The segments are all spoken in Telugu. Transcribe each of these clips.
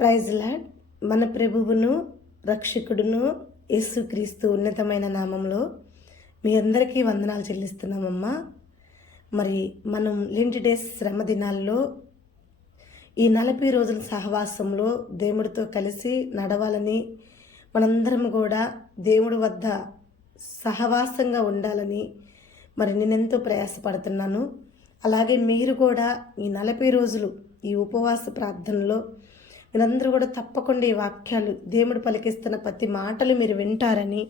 Praise lord. మన ప్రభువును రక్షకుడును యేసుక్రీస్తు ఉన్నతమైన నామంలో మీ అందరికీ వందనాలు చెల్లిస్తున్నామమ్మా. మరి మనం లెంట్ డేస్ శ్రమ దినాల్లో ఈ 40 రోజుల సహవాసంలో దేవుడితో కలిసి నడవాలని, మనందరం కూడా దేవుడి వద్ద సహవాసంగా ఉండాలని మరి నేనెంతో ప్రయాసపడుతున్నాను. అలాగే మీరు కూడా ఈ 40 రోజులు ఈ ఉపవాస ప్రార్థనలో మీరందరూ కూడా తప్పకుండా ఈ వాక్యాలు, దేవుడు పలికిస్తున్న ప్రతి మాటలు మీరు వింటారని,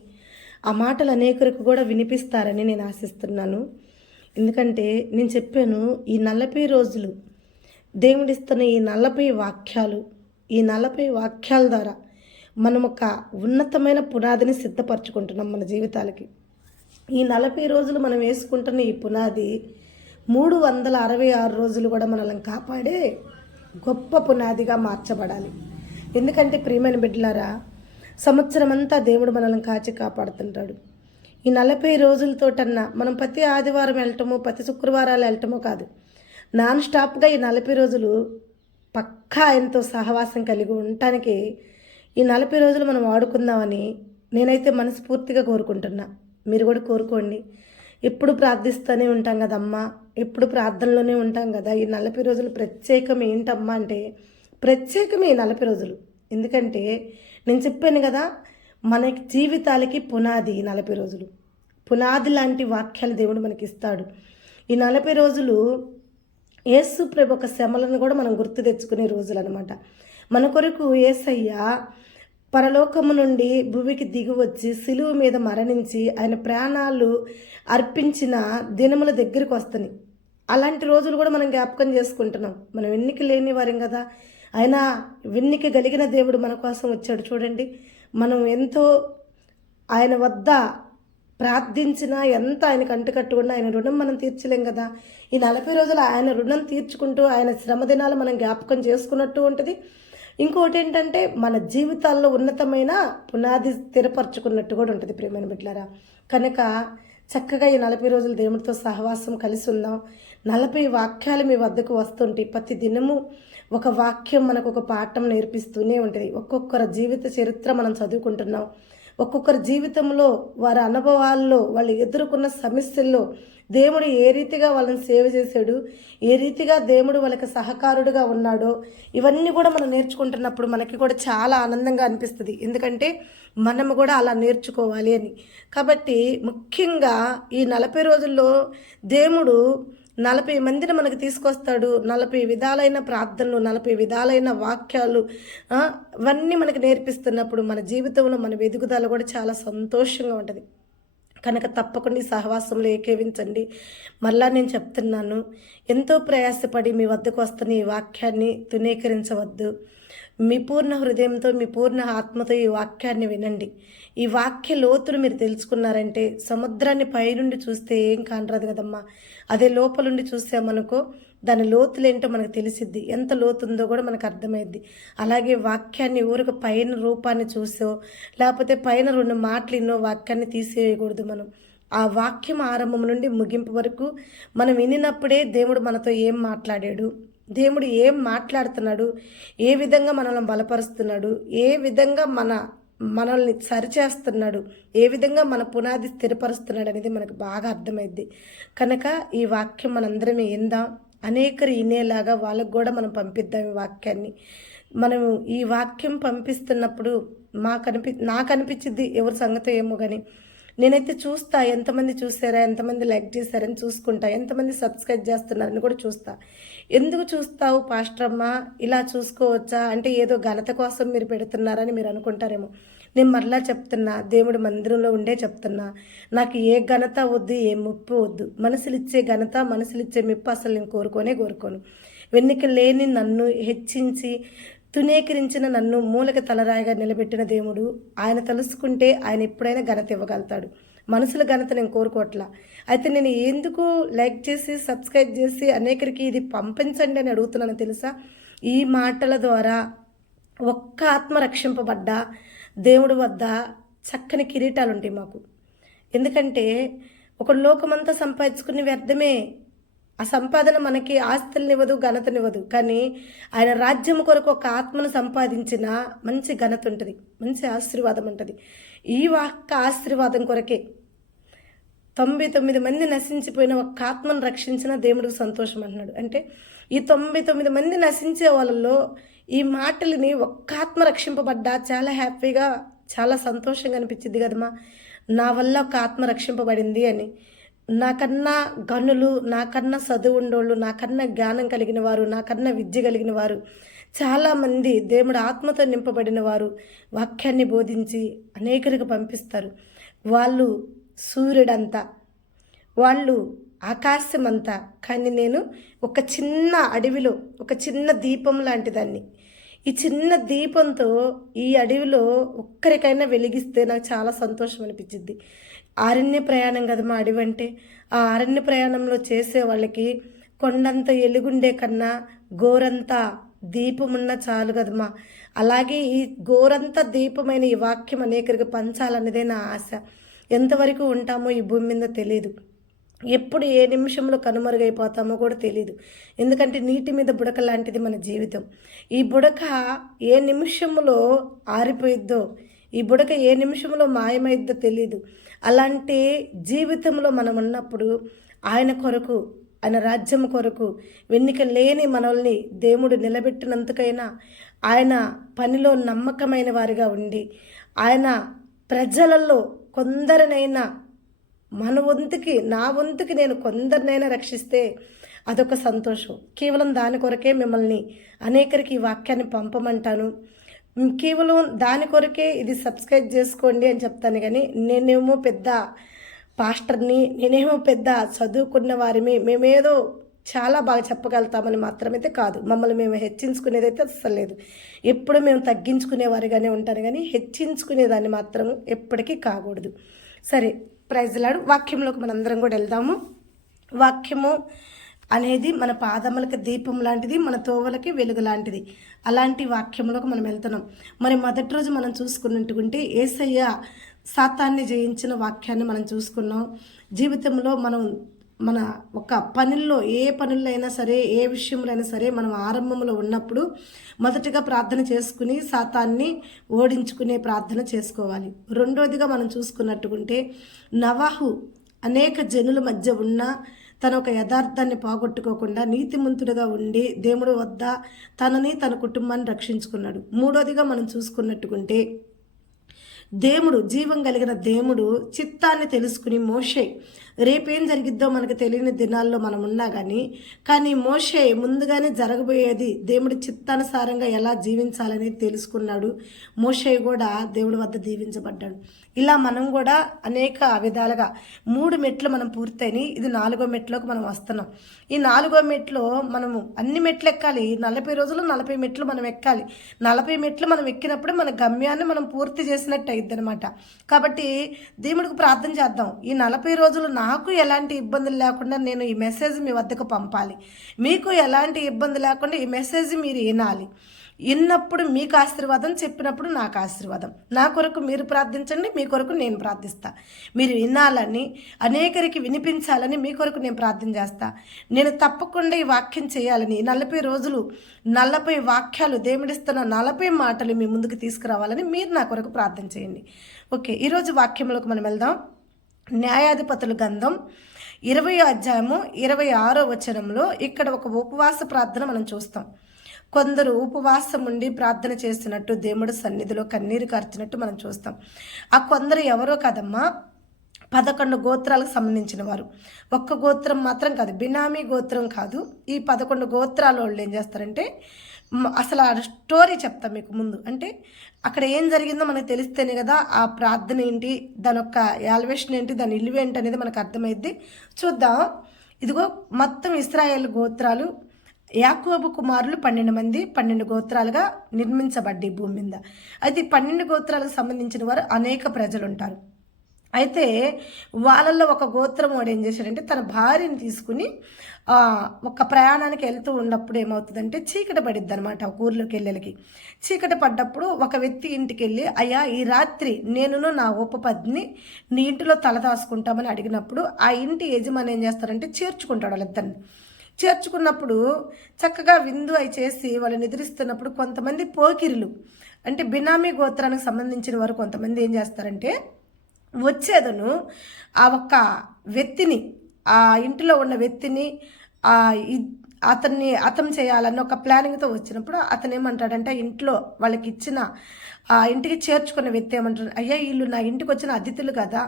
ఆ మాటలు అనేకులకు కూడా వినిపిస్తారని నేను ఆశిస్తున్నాను. ఎందుకంటే నేను చెప్పాను, ఈ 40 రోజులు దేవుడిస్తున్న ఈ 40 వాక్యాలు, ఈ 40 వాక్యాల ద్వారా మనం ఒక ఉన్నతమైన పునాదిని సిద్ధపరచుకుంటున్నాం మన జీవితాలకి. ఈ 40 రోజులు మనం వేసుకుంటున్న ఈ పునాది 366 రోజులు కూడా మనల్ని కాపాడే గొప్ప పునాదిగా మార్చబడాలి. ఎందుకంటే ప్రియమైన బిడ్డలారా, సంవత్సరం అంతా దేవుడు మనల్ని కాచి కాపాడుతుంటాడు. ఈ 40 రోజులతోటన్నా మనం ప్రతి ఆదివారం వెళ్ళటమో ప్రతి శుక్రవారాలు వెళ్ళటమో కాదు, నాన్ స్టాప్గా ఈ 40 రోజులు పక్కా ఆయనతో సహవాసం కలిగి ఉండటానికి ఈ 40 రోజులు మనం వాడుకుందామని నేనైతే మనస్ఫూర్తిగా కోరుకుంటున్నా. మీరు కూడా కోరుకోండి. ఎప్పుడు ప్రార్థిస్తూనే ఉంటాం కదమ్మా, ఎప్పుడు ప్రార్థనలోనే ఉంటాం కదా. ఈ 40 రోజులు ప్రత్యేకం ఏంటమ్మా అంటే, ప్రత్యేకమే ఈ 40 రోజులు. ఎందుకంటే నేను చెప్పాను కదా, మన జీవితాలకి పునాది ఈ 40 రోజులు. పునాది లాంటి వాక్యాలు దేవుడు మనకి ఇస్తాడు. ఈ 40 రోజులు యేసు ప్రభు ఒక శ్రమలను కూడా మనం గుర్తు తెచ్చుకునే రోజులు అనమాట. మన కొరకు యేసయ్య పరలోకము నుండి భూమికి దిగి వచ్చి సిలువ మీద మరణించి ఆయన ప్రాణాలు అర్పించిన దినముల దగ్గరికి వస్తున్నాయి. అలాంటి రోజులు కూడా మనం జ్ఞాపకం చేసుకుంటున్నాం. మనం ఎన్నిక లేని వారం కదా, అయినా వెన్నిక కలిగిన దేవుడు మన కోసం వచ్చాడు. చూడండి, మనం ఎంతో ఆయన వద్ద ప్రార్థించినా, ఎంత ఆయనకు అంటుకట్టుకున్నా ఆయన రుణం మనం తీర్చలేం కదా. ఈ 40 రోజులు ఆయన రుణం తీర్చుకుంటూ ఆయన శ్రమ దినాలు మనం జ్ఞాపకం చేసుకున్నట్టు ఉంటుంది. ఇంకోటి ఏంటంటే మన జీవితాల్లో ఉన్నతమైన పునాది స్థిరపరచుకున్నట్టు కూడా ఉంటుంది ప్రియమైన బిడ్డలారా. కనుక చక్కగా ఈ 40 రోజులు దేవుడితో సహవాసం కలిసి ఉందాం. 40 వాక్యాలు మీ వద్దకు వస్తుంటాయి. ప్రతి దినము ఒక వాక్యం మనకు ఒక పాఠం నేర్పిస్తూనే ఉంటుంది. ఒక్కొక్కరి జీవిత చరిత్ర మనం చదువుకుంటున్నాం. ఒక్కొక్కరి జీవితంలో వారి అనుభవాల్లో, వాళ్ళు ఎదుర్కొన్న సమస్యల్లో దేవుడు ఏ రీతిగా వాళ్ళని సేవ చేశాడు, ఏ రీతిగా దేవుడు వాళ్ళకి సహకారుడుగా ఉన్నాడో, ఇవన్నీ కూడా మనం నేర్చుకుంటున్నప్పుడు మనకి కూడా చాలా ఆనందంగా అనిపిస్తుంది. ఎందుకంటే మనము కూడా అలా నేర్చుకోవాలి అని. కాబట్టి ముఖ్యంగా ఈ 40 రోజుల్లో దేవుడు 40 మందిని మనకు తీసుకొస్తాడు. 40 విధాలైన ప్రార్థనలు, 40 విధాలైన వాక్యాలు ఇవన్నీ మనకు నేర్పిస్తున్నప్పుడు మన జీవితంలో మన ఎదుగుదల కూడా చాలా సంతోషంగా ఉంటుంది. కనుక తప్పకుండా ఈ సహవాసంలో ఏకీవించండి. మళ్ళా నేను చెప్తున్నాను, ఎంతో ప్రయాసపడి మీ వద్దకు వస్తున్న ఈ వాక్యాన్ని తునీకరించవద్దు. మీ పూర్ణ హృదయంతో, మీ పూర్ణ ఆత్మతో ఈ వాక్యాన్ని వినండి. ఈ వాక్య లోతును మీరు తెలుసుకున్నారంటే సముద్రాన్ని పైనుండి చూస్తే ఏం కానరాదు కదమ్మా. అదే లోపలుండి చూసామనుకో, దాని లోతులేంటో మనకు తెలిసిద్ది. ఎంత లోతుందో కూడా మనకు అర్థమైద్ది. అలాగే వాక్యాన్ని ఊరికి పైన రూపాన్ని చూసో, లేకపోతే పైన 2 మాటలు ఎన్నో వాక్యాన్ని తీసేయకూడదు. మనం ఆ వాక్యం ఆరంభం నుండి ముగింపు వరకు మనం వినినప్పుడే దేవుడు మనతో ఏం మాట్లాడాడు, దేవుడు ఏం మాట్లాడుతున్నాడు, ఏ విధంగా మనల్ని బలపరుస్తున్నాడు, ఏ విధంగా మనల్ని సరిచేస్తున్నాడు, ఏ విధంగా మన పునాది స్థిరపరుస్తున్నాడు అనేది మనకు బాగా అర్థమైద్ది. కనుక ఈ వాక్యం మనందరం ఏందాం, అనేకరు వినేలాగా వాళ్ళకు కూడా మనం పంపిద్దాం. ఈ వాక్యాన్ని మనం ఈ వాక్యం పంపిస్తున్నప్పుడు నాకు అనిపించింది, ఎవరి సంగతి ఏమో కానీ నేనైతే చూస్తా, ఎంతమంది చూసారా, ఎంతమంది లైక్ చేశారని చూసుకుంటా, ఎంతమంది సబ్స్క్రైబ్ చేస్తున్నారని కూడా చూస్తా. ఎందుకు చూస్తావు పాస్టర్ అమ్మ, ఇలా చూసుకోవచ్చా అంటే ఏదో ఘనత కోసం మీరు పెడుతున్నారని మీరు అనుకుంటారేమో. నేను మరలా చెప్తున్నా, దేవుడి మందిరంలో ఉండే చెప్తున్నా, నాకు ఏ ఘనత వద్దు, ఏ ముప్పు వద్దు. మనసులిచ్చే ఘనత, మనసులిచ్చే మెప్పు అసలు నేను కోరుకోను. వెన్నిక లేని నన్ను హెచ్చించి తునీకరించిన నన్ను మూలక తలరాయిగా నిలబెట్టిన దేవుడు, ఆయన తలుసుకుంటే ఆయన ఎప్పుడైనా ఘనత ఇవ్వగలుగుతాడు. మనసుల ఘనత నేను కోరుకోవట్లా. అయితే నేను ఎందుకు లైక్ చేసి సబ్స్క్రైబ్ చేసి అనేకరికి ఇది పంపించండి అని అడుగుతున్నాను తెలుసా? ఈ మాటల ద్వారా ఒక్క ఆత్మ రక్షింపబడ్డా దేవుడి వద్ద చక్కని కిరీటాలు ఉంటాయి మాకు. ఎందుకంటే ఒక లోకమంతా సంపాదించుకుని వ్యర్థమే, ఆ సంపాదన మనకి ఆస్తులనివ్వదు, ఘనతనివ్వదు. కానీ ఆయన రాజ్యం కొరకు ఒక ఆత్మను సంపాదించిన మంచి ఘనత ఉంటుంది, మంచి ఆశీర్వాదం ఉంటుంది. ఈ ఒక్క ఆశీర్వాదం కొరకే 99 మంది నశించిపోయిన ఒక్క ఆత్మను రక్షించిన దేవుడికి సంతోషం అంటున్నాడు. అంటే ఈ 99 మంది నశించే వాళ్ళల్లో ఈ మాటలని ఒక్క ఆత్మ రక్షింపబడ్డా చాలా హ్యాపీగా, చాలా సంతోషంగా అనిపించింది కదమ్మా, నా వల్ల ఒక ఆత్మ రక్షింపబడింది అని. నాకన్నా గనులు, నాకన్నా చదువు ఉండోళ్ళు, నాకన్నా జ్ఞానం కలిగిన వారు, నాకన్నా విద్య కలిగిన వారు చాలామంది దేవుడు ఆత్మతో నింపబడిన వారు వాక్యాన్ని బోధించి అనేకులకు పంపిస్తారు. వాళ్ళు సూర్యుడంతా, వాళ్ళు ఆకాశం అంతా. కానీ నేను ఒక చిన్న అడవిలో ఒక చిన్న దీపం లాంటి దాన్ని. ఈ చిన్న దీపంతో ఈ అడవిలో ఒక్కరికైనా వెలిగిస్తే నాకు చాలా సంతోషం అనిపించింది. అరణ్య ప్రయాణం కదా మా అడవి అంటే. ఆ అరణ్య ప్రయాణంలో చేసే వాళ్ళకి కొండంత ఎలుగుండే కన్నా గోరంతా దీపమున్న చాలు కదమ్మా. అలాగే ఈ గోరంత దీపమైన ఈ వాక్యం అనేకరికి పంచాలన్నదే నా ఆశ. ఎంతవరకు ఉంటామో ఈ భూమి మీద తెలియదు, ఎప్పుడు ఏ నిమిషంలో కనుమరుగైపోతామో కూడా తెలియదు. ఎందుకంటే నీటి మీద బుడక లాంటిది మన జీవితం. ఈ బుడక ఏ నిమిషంలో ఆరిపోయిద్దో, ఈ బుడక ఏ నిమిషంలో మాయమైద్దో తెలియదు. అలాంటి జీవితంలో మనం ఉన్నప్పుడు ఆయన కొరకు, ఆయన రాజ్యం కొరకు వెన్నిక లేని మనల్ని దేవుడు నిలబెట్టినందుకైనా ఆయన పనిలో నమ్మకమైన వారిగా ఉండి ఆయన ప్రజలలో కొందరినైనా మన వంతుకి, నా వంతుకి నేను కొందరినైనా రక్షిస్తే అదొక సంతోషం. కేవలం దాని కొరకే మిమ్మల్ని అనేకరికి ఈ వాక్యాన్ని పంపమంటాను. కేవలం దాని కొరకే ఇది సబ్స్క్రైబ్ చేసుకోండి అని చెప్తాను. కానీ నేనేమో పెద్ద పాస్టర్ని, నేనేమో పెద్ద చదువుకున్న వారిని, మేమేదో చాలా బాగా చెప్పగలుగుతామని మాత్రమైతే కాదు. మమ్మల్ని మేము హెచ్చించుకునేదైతే అస్సలు లేదు. ఎప్పుడు మేము తగ్గించుకునేవారిగానే ఉంటాను, కానీ హెచ్చించుకునేదాన్ని మాత్రం ఎప్పటికీ కాకూడదు. సరే, ప్రైజ్లాడు. వాక్యంలోకి మనందరం కూడా వెళ్దాము. వాక్యము అనేది మన పాదములకి దీపం లాంటిది, మన తోవలకి వెలుగు లాంటిది. అలాంటి వాక్యంలోకి మనం వెళ్తున్నాం. మరి మొదటి రోజు మనం చూసుకున్నట్టుకుంటే యేసయ్య సాతాన్ని జయించిన వాక్యాన్ని మనం చూసుకున్నాం. జీవితంలో మన ఒక పనుల్లో, ఏ పనుల్లో అయినా సరే, ఏ విషయంలో అయినా సరే, మనం ఆరంభంలో ఉన్నప్పుడు మొదటిగా ప్రార్థన చేసుకుని సాతాన్ని ఓడించుకునే ప్రార్థన చేసుకోవాలి. రెండోదిగా మనం చూసుకున్నట్టుకుంటే నవాహు అనేక జనుల మధ్య ఉన్న తన ఒక యథార్థాన్ని పోగొట్టుకోకుండా నీతిమంతుడిగా ఉండి దేవుడి వద్ద తనని, తన కుటుంబాన్ని రక్షించుకున్నాడు. మూడోదిగా మనం చూసుకున్నట్టుకుంటే దేవుడు, జీవం కలిగిన దేవుడు చిత్తాన్ని తెలుసుకుని మోషే రేపేం జరిగిద్దో మనకు తెలియని దినాల్లో మనం ఉన్నా కానీ మోషే ముందుగానే జరగబోయేది దేవుడి చిత్తానుసారంగా ఎలా జీవించాలని తెలుసుకున్నాడు. మోషే కూడా దేవుడి వద్ద దీవించబడ్డాడు. ఇలా మనం కూడా అనేక విధాలుగా 3 మెట్లు మనం పూర్తయినాయి. ఇది 4వ మెట్లోకి మనం వస్తున్నాం. ఈ 4వ మెట్లో మనము అన్ని మెట్లు ఎక్కాలి. 40 రోజులు 40 మెట్లు మనం ఎక్కాలి. 40 మెట్లు మనం ఎక్కినప్పుడు మన గమ్యాన్ని మనం పూర్తి చేసినట్టు అయింది అనమాట. కాబట్టి దేవుడికి ప్రార్థన చేద్దాం. ఈ 40 రోజులు నాకు ఎలాంటి ఇబ్బందులు లేకుండా నేను ఈ మెసేజ్ మీ వద్దకు పంపాలి, మీకు ఎలాంటి ఇబ్బంది లేకుండా ఈ మెసేజ్ మీరు వినాలి. విన్నప్పుడు మీకు ఆశీర్వాదం, చెప్పినప్పుడు నాకు ఆశీర్వాదం. నా కొరకు మీరు ప్రార్థించండి, మీ కొరకు నేను ప్రార్థిస్తా. మీరు వినాలని, అనేకరికి వినిపించాలని మీ కొరకు నేను ప్రార్థన చేస్తా. నేను తప్పకుండా ఈ వాక్యం చేయాలని 40 రోజులు 40 వాక్యాలు, దేవుడిస్తున్న 40 మాటలు మీ ముందుకు తీసుకురావాలని మీరు నా కొరకు ప్రార్థన చేయండి. ఓకే, ఈరోజు వాక్యంలోకి మనం వెళ్దాం. న్యాయాధిపతుల గ్రంథం 20వ అధ్యాయము 26వ వచనంలో ఇక్కడ ఒక ఉపవాస ప్రార్థన మనం చూస్తాం. కొందరు ఉపవాసం ఉండి ప్రార్థన చేస్తున్నట్టు, దేవుడి సన్నిధిలో కన్నీరు కార్చినట్టు మనం చూస్తాం. ఆ కొందరు ఎవరో కదమ్మా, 11 గోత్రాలకు సంబంధించిన వారు. ఒక్క గోత్రం మాత్రం కాదు, బినామీ గోత్రం కాదు. ఈ 11 గోత్రాల వాళ్ళు ఏం చేస్తారంటే, అసలు ఆ స్టోరీ చెప్తాం మీకు ముందు. అంటే అక్కడ ఏం జరిగిందో మనకు తెలిస్తేనే కదా ఆ ప్రార్థన ఏంటి, దాని యొక్క యాల్వేషన్ ఏంటి, దాని ఇల్లు ఏంటి అనేది మనకు అర్థమైద్ది. చూద్దాం. ఇదిగో మొత్తం ఇశ్రాయేల్ గోత్రాలు, యాకోబు కుమారులు 12 మంది, 12 గోత్రాలుగా నిర్మించబడ్డాయి భూమి మీద. అయితే 12 గోత్రాలకు సంబంధించిన వారు అనేక ప్రజలు ఉంటారు. అయితే వాళ్ళల్లో ఒక గోత్రం వాడు ఏం చేశాడంటే, తన భార్యని తీసుకుని ఒక ప్రయాణానికి వెళ్తూ ఉన్నప్పుడు ఏమవుతుందంటే చీకటి పడిద్ది అనమాట. ఒక ఊర్లోకి వెళ్ళేకి చీకటి పడ్డప్పుడు ఒక వ్యక్తి ఇంటికి వెళ్ళి, అయ్యా ఈ రాత్రి నేనును నా ఉపపత్ని నీ ఇంటిలో తలదాసుకుంటామని అడిగినప్పుడు ఆ ఇంటి యజమాని ఏం చేస్తారంటే చేర్చుకుంటాడు వాళ్ళిద్దరిని. చేర్చుకున్నప్పుడు చక్కగా విందు అయి చేసి వాళ్ళు నిద్రిస్తున్నప్పుడు కొంతమంది పోకిరులు అంటే బినామీ గోత్రానికి సంబంధించిన వారు కొంతమంది ఏం చేస్తారంటే వచ్చేదను ఆ ఒక్క వ్యక్తిని, ఆ ఇంటిలో ఉన్న వ్యక్తిని అతన్ని చేయాలన్న ఒక ప్లానింగ్తో వచ్చినప్పుడు అతను ఏమంటాడంటే ఇంట్లో వాళ్ళకి ఇచ్చిన ఆ ఇంటికి చేర్చుకున్న వ్యక్తి ఏమంటాడు, అయ్యా వీళ్ళు నా ఇంటికి వచ్చిన అతిథులు కదా,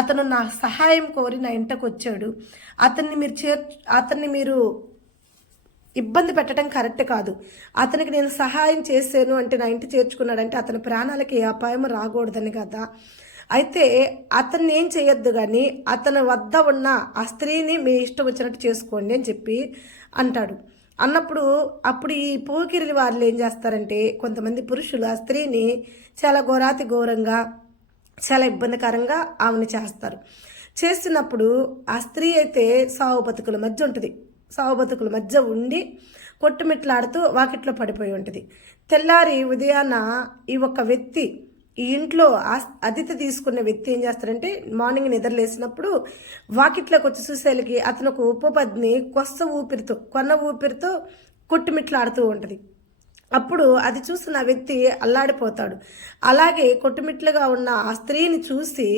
అతను నా సహాయం కోరి నా ఇంటికి వచ్చాడు, అతన్ని మీరు ఇబ్బంది పెట్టడం కరెక్ట్ కాదు, అతనికి నేను సహాయం చేశాను అంటే నా ఇంటి చేర్చుకున్నాడంటే అతని ప్రాణాలకి ఏ అపాయం రాకూడదని కదా, అయితే అతన్ని ఏం చేయొద్దు కానీ అతని వద్ద ఉన్న ఆ స్త్రీని మీ ఇష్టం వచ్చినట్టు చేసుకోండి అని చెప్పి అంటాడు. అప్పుడు ఈ పోకిరి వాళ్ళు ఏం చేస్తారంటే కొంతమంది పురుషులు ఆ స్త్రీని చాలా ఘోరాతి ఘోరంగా చాలా ఇబ్బందికరంగా ఆమెను చేస్తారు. చేస్తున్నప్పుడు ఆ స్త్రీ అయితే సావు బతుకుల మధ్య ఉంటుంది. సావు బతుకుల మధ్య ఉండి కొట్టుమిట్లాడుతూ వాకిట్లో పడిపోయి ఉంటుంది. తెల్లారి ఉదయాన ఈ ఒక్క వ్యక్తి ఈ ఇంట్లో అతిథి తీసుకున్న వ్యక్తి ఏం చేస్తారంటే మార్నింగ్ నిద్రలేసినప్పుడు వాకిట్లోకి వచ్చి చూసేలకి అతను ఒక ఉపపత్ని కొన్న ఊపిరితో కొట్టుమిట్లాడుతూ ఉంటుంది. అప్పుడు అది చూసిన వ్యక్తి అల్లాడిపోతాడు. అలాగే కొట్టుమిట్లుగా ఉన్న ఆ స్త్రీని చూసి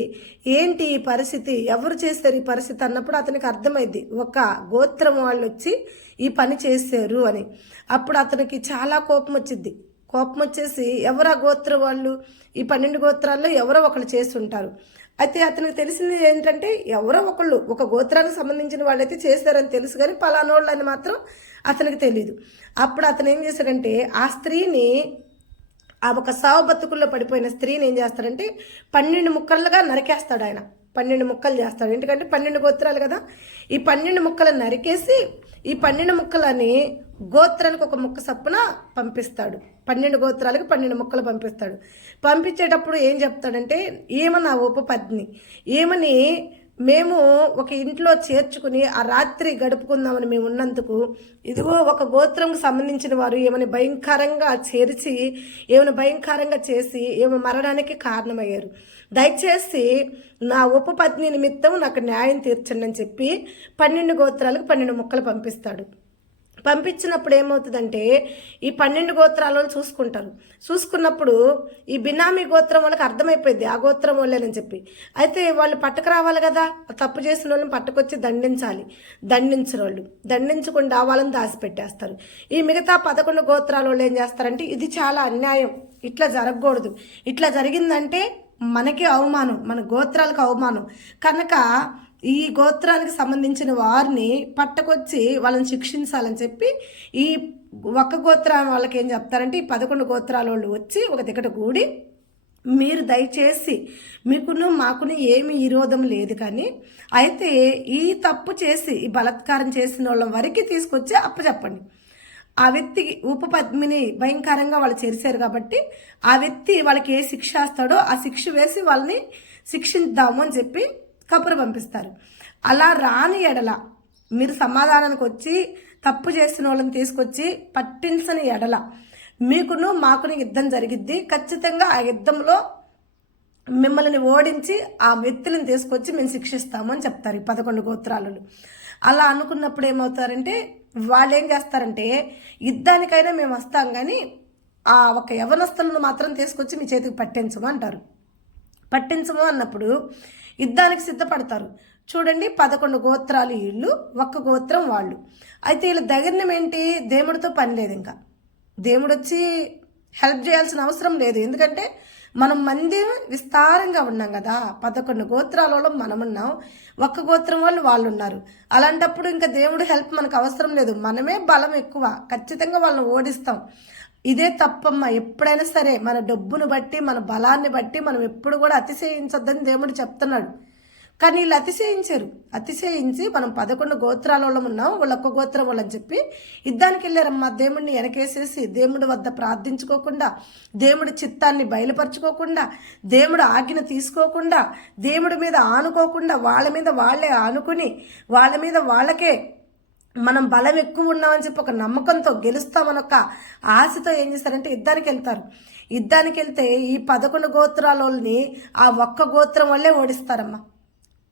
ఏంటి ఈ పరిస్థితి, ఎవరు చేశారు ఈ పరిస్థితి అన్నప్పుడు అతనికి అర్థమైంది ఒక గోత్రం వాళ్ళు వచ్చి ఈ పని చేశారు అని. అప్పుడు అతనికి చాలా కోపం వచ్చేసి ఎవరా గోత్రం వాళ్ళు, ఈ 12 గోత్రాల్లో ఎవరో ఒకళ్ళు చేసి ఉంటారు. అయితే అతనికి తెలిసింది ఏంటంటే ఎవరో ఒకళ్ళు ఒక గోత్రానికి సంబంధించిన వాళ్ళైతే చేశారని తెలుసు కానీ పలానోళ్ళు అని మాత్రం అతనికి తెలియదు. అప్పుడు అతను ఏం చేశాడంటే ఆ స్త్రీని, ఆ ఒక సావు బతుకుల్లో పడిపోయిన స్త్రీని ఏం చేస్తాడంటే 12 ముక్కలుగా నరికేస్తాడు. ఆయన 12 ముక్కలు చేస్తాడు. ఎందుకంటే 12 గోత్రాలు కదా, ఈ 12 ముక్కలను నరికేసి ఈ 12 ముక్కలని గోత్రానికి ఒక ముక్క చప్పున పంపిస్తాడు. 12 గోత్రాలకు 12 ముక్కలు పంపిస్తాడు. పంపించేటప్పుడు ఏం చెప్తాడంటే ఏమన్నా ఉపపత్ని ఏమని మేము ఒక ఇంట్లో చేర్చుకుని ఆ రాత్రి గడుపుకుందామని మేము ఉన్నందుకు ఇదిగో ఒక గోత్రంకు సంబంధించిన వారు ఏమని భయంకరంగా చేర్చి ఏమైనా భయంకరంగా చేసి ఏమో మరణానికి కారణమయ్యారు. దయచేసి నా ఉపపత్ని నిమిత్తం నాకు న్యాయం తీర్చండి అని చెప్పి 12 గోత్రాలకు 12 ముక్కలు పంపిస్తాడు. పంపించినప్పుడు ఏమవుతుందంటే ఈ 12 గోత్రాల వాళ్ళు చూసుకున్నప్పుడు ఈ బినామీ గోత్రం వాళ్ళకి అర్థమైపోయింది ఆ గోత్రం వాళ్ళేనని చెప్పి. అయితే వాళ్ళు పట్టుకు రావాలి కదా, తప్పు చేసిన వాళ్ళని పట్టుకొచ్చి దండించిన వాళ్ళు దండించకుండా వాళ్ళని దాచిపెట్టేస్తారు. ఈ మిగతా 11 గోత్రాల వాళ్ళు ఏం చేస్తారంటే ఇది చాలా అన్యాయం, ఇట్లా జరగకూడదు, ఇట్లా జరిగిందంటే మనకి అవమానం, మన గోత్రాలకు అవమానం కనుక ఈ గోత్రానికి సంబంధించిన వారిని పట్టుకొచ్చి వాళ్ళని శిక్షించాలని చెప్పి ఈ ఒక్క గోత్రం వాళ్ళకి ఏం చెప్తారంటే ఈ 11 గోత్రాల వాళ్ళు వచ్చి ఒక దగ్గర కూడి మీరు దయచేసి మీకును మాకును ఏమి విరోధం లేదు కానీ అయితే ఈ తప్పు చేసి ఈ బలాత్కారం చేసిన వాళ్ళ వరకు తీసుకొచ్చి అప్పచెప్పండి. ఆ వ్యక్తికి ఉపపద్మిని భయంకరంగా వాళ్ళు చేశారు కాబట్టి ఆ వ్యక్తి వాళ్ళకి ఏ శిక్ష వేస్తాడో ఆ శిక్ష వేసి వాళ్ళని శిక్షిద్దాము అని చెప్పి కబురు పంపిస్తారు. అలా రాని ఎడల మీరు సమాధానానికి వచ్చి తప్పు చేసిన వాళ్ళని తీసుకొచ్చి పట్టించని ఎడల మీకును మాకును యుద్ధం జరిగిద్ది, ఖచ్చితంగా ఆ యుద్ధంలో మిమ్మల్ని ఓడించి ఆ వ్యక్తులను తీసుకొచ్చి మేము శిక్షిస్తాము అని చెప్తారు ఈ 11 గోత్రాలు. అలా అనుకున్నప్పుడు ఏమవుతారంటే వాళ్ళు ఏం చేస్తారంటే యుద్ధానికైనా మేము వస్తాం కానీ ఆ ఒక యవనస్తులను మాత్రం తీసుకొచ్చి మీ చేతికి పట్టించము అంటారు. పట్టించము అన్నప్పుడు యుద్ధానికి సిద్ధపడతారు. చూడండి 11 గోత్రాలు వీళ్ళు, ఒక్క గోత్రం వాళ్ళు. అయితే వీళ్ళ ధైర్యం ఏంటి, దేవుడితో పని లేదు, ఇంకా దేవుడు వచ్చి హెల్ప్ చేయాల్సిన అవసరం లేదు. ఎందుకంటే మనం మంది విస్తారంగా ఉన్నాం కదా, 11 గోత్రాలలో మనం ఉన్నాం, ఒక్క గోత్రం వాళ్ళు ఉన్నారు. అలాంటప్పుడు ఇంకా దేవుడు హెల్ప్ మనకు అవసరం లేదు, మనమే బలం ఎక్కువ, ఖచ్చితంగా వాళ్ళని ఓడిస్తాం. ఇదే తప్పమ్మా, ఎప్పుడైనా సరే మన డబ్బును బట్టి మన బలాన్ని బట్టి మనం ఎప్పుడు కూడా అతిశయించొద్దని దేవుడు చెప్తున్నాడు. కానీ వీళ్ళు అతిశయించి మనం 11 గోత్రాలలో ఉన్నాం, వాళ్ళు ఒక్క గోత్రం వాళ్ళని చెప్పి యుద్ధానికి వెళ్ళారమ్మా. దేవుడిని వెనకేసేసి దేవుడి వద్ద ప్రార్థించుకోకుండా, దేవుడి చిత్తాన్ని బయలుపరచుకోకుండా, దేవుడు ఆజ్ఞ తీసుకోకుండా, దేవుడి మీద ఆనుకోకుండా వాళ్ళ మీద వాళ్ళే ఆనుకుని వాళ్ళ మీద వాళ్ళకే మనం బలం ఎక్కువ ఉన్నామని చెప్పి ఒక నమ్మకంతో గెలుస్తామని ఒక ఆశతో ఏం చేస్తారంటే యుద్ధానికి వెళ్తారు. యుద్ధానికి వెళ్తే ఈ 11 గోత్రాలని ఆ ఒక్క గోత్రం వల్లే ఓడిస్తారమ్మా.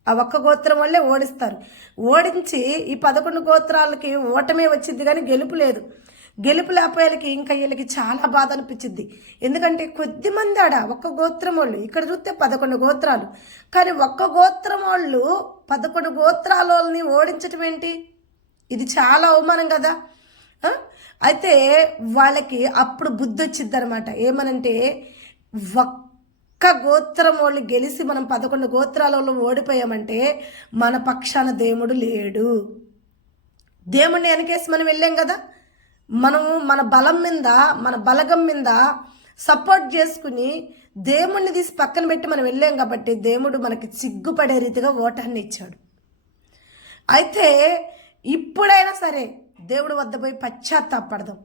ఆ ఒక్క గోత్రం వల్లే ఓడిస్తారు. ఓడించి ఈ 11 గోత్రాలకి ఓటమే వచ్చింది కానీ గెలుపు లేదు. గెలుపు లేకపోయేళ్ళకి ఇంకా వీళ్ళకి చాలా బాధ అనిపించింది. ఎందుకంటే కొద్ది మంది ఆడ ఒక్క గోత్రం వాళ్ళు, ఇక్కడ చూస్తే 11 గోత్రాలు, కానీ ఒక్క గోత్రం వాళ్ళు 11 గోత్రాల వాళ్ళని ఓడించటం ఏంటి? ఇది చాలా అవమానం కదా. అయితే వాళ్ళకి అప్పుడు బుద్ధి వచ్చింది అనమాట. ఏమనంటే ఒక్క గోత్రం వాళ్ళు గెలిచి మనం 11 గోత్రాల వాళ్ళు ఓడిపోయామంటే మన పక్షాన దేవుడు లేడు. దేవుడిని వెనకేసి మనం వెళ్ళాం కదా. మనము మన బలం మీద, మన బలగం మీద సపోర్ట్ చేసుకుని దేవుణ్ణి తీసి పక్కన పెట్టి మనం వెళ్ళాం కాబట్టి దేవుడు మనకి సిగ్గుపడే రీతిగా ఓటాన్ని ఇచ్చాడు. అయితే ఇప్పుడైనా సరే దేవుడు వద్ద పోయి పశ్చాత్తాపడదాం,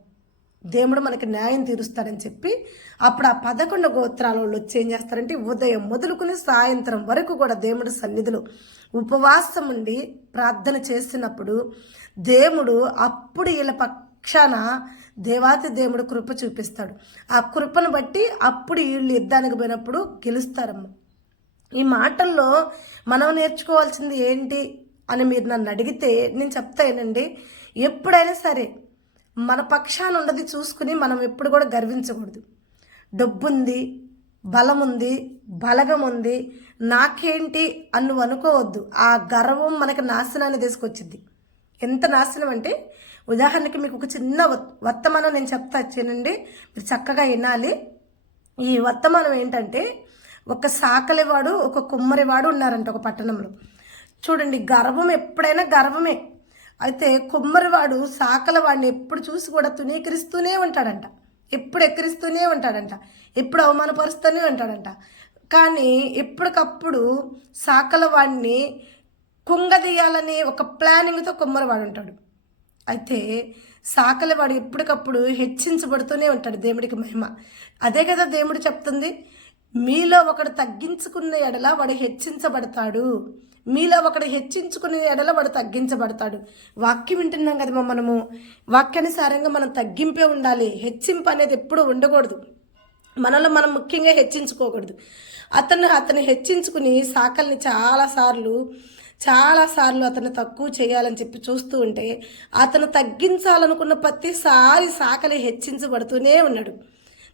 దేవుడు మనకి న్యాయం తీరుస్తాడని చెప్పి అప్పుడు ఆ 11 గోత్రాల వాళ్ళు వచ్చి ఏం చేస్తారంటే ఉదయం మొదలుకుని సాయంత్రం వరకు కూడా దేవుడి సన్నిధిలో ఉపవాసం ఉండి ప్రార్థన చేసినప్పుడు దేవుడు అప్పుడు వీళ్ళ పక్షాన దేవాతి దేవుడు కృప చూపిస్తాడు. ఆ కృపను బట్టి అప్పుడు వీళ్ళు యుద్ధానికి పోయినప్పుడు గెలుస్తారమ్మ. ఈ మాటల్లో మనం నేర్చుకోవాల్సింది ఏంటి అని మీరు నన్ను అడిగితే నేను చెప్తానండి, ఎప్పుడైనా సరే మన పక్షాన ఉన్నది చూసుకుని మనం ఎప్పుడు కూడా గర్వించకూడదు. డబ్బుంది, బలం ఉంది, బలగం ఉంది, నాకేంటి అని నువ్వు అనుకోవద్దు. ఆ గర్వం మనకి నాశనాన్ని తీసుకొచ్చింది. ఎంత నాశనం అంటే, ఉదాహరణకి మీకు ఒక చిన్న వర్తమానం నేను చెప్తా వచ్చానండి, మీరు చక్కగా వినాలి. ఈ వర్తమానం ఏంటంటే, ఒక సాకలివాడు ఒక కుమ్మరివాడు ఉన్నారంట ఒక పట్టణంలో. చూడండి, గర్వం ఎప్పుడైనా గర్వమే. అయితే కుమ్మరివాడు సాకలవాడిని ఎప్పుడు చూసి కూడా తునీకరిస్తూనే ఉంటాడంట, ఎప్పుడు ఎక్కిరిస్తూనే ఉంటాడంట, ఎప్పుడు అవమానపరుస్తూనే ఉంటాడంట. కానీ ఎప్పటికప్పుడు సాకలవాడిని కుంగదీయాలని ఒక ప్లానింగ్తో కుమ్మరివాడు ఉంటాడు. అయితే సాకలవాడు ఎప్పటికప్పుడు హెచ్చించబడుతూనే ఉంటాడు. దేవుడికి మహిమ. అదే కదా దేవుడు చెప్తుంది, మీలో ఒకడు తగ్గించుకున్న ఎడల వాడు హెచ్చించబడతాడు, మీలో ఒకడు హెచ్చించుకునే ఎడల వాడు తగ్గించబడతాడు. వాక్యం వింటున్నాం కదా మనము, వాక్యానుసారంగా మనం తగ్గింపే ఉండాలి. హెచ్చింపు అనేది ఎప్పుడు ఉండకూడదు. మనలో మనం ముఖ్యంగా హెచ్చించుకోకూడదు. అతను హెచ్చించుకుని సాకల్ని చాలాసార్లు అతను తక్కువ చేయాలని చెప్పి చూస్తూ ఉంటే అతను తగ్గించాలనుకున్న ప్రతిసారి సాకలి హెచ్చించబడుతూనే ఉన్నాడు,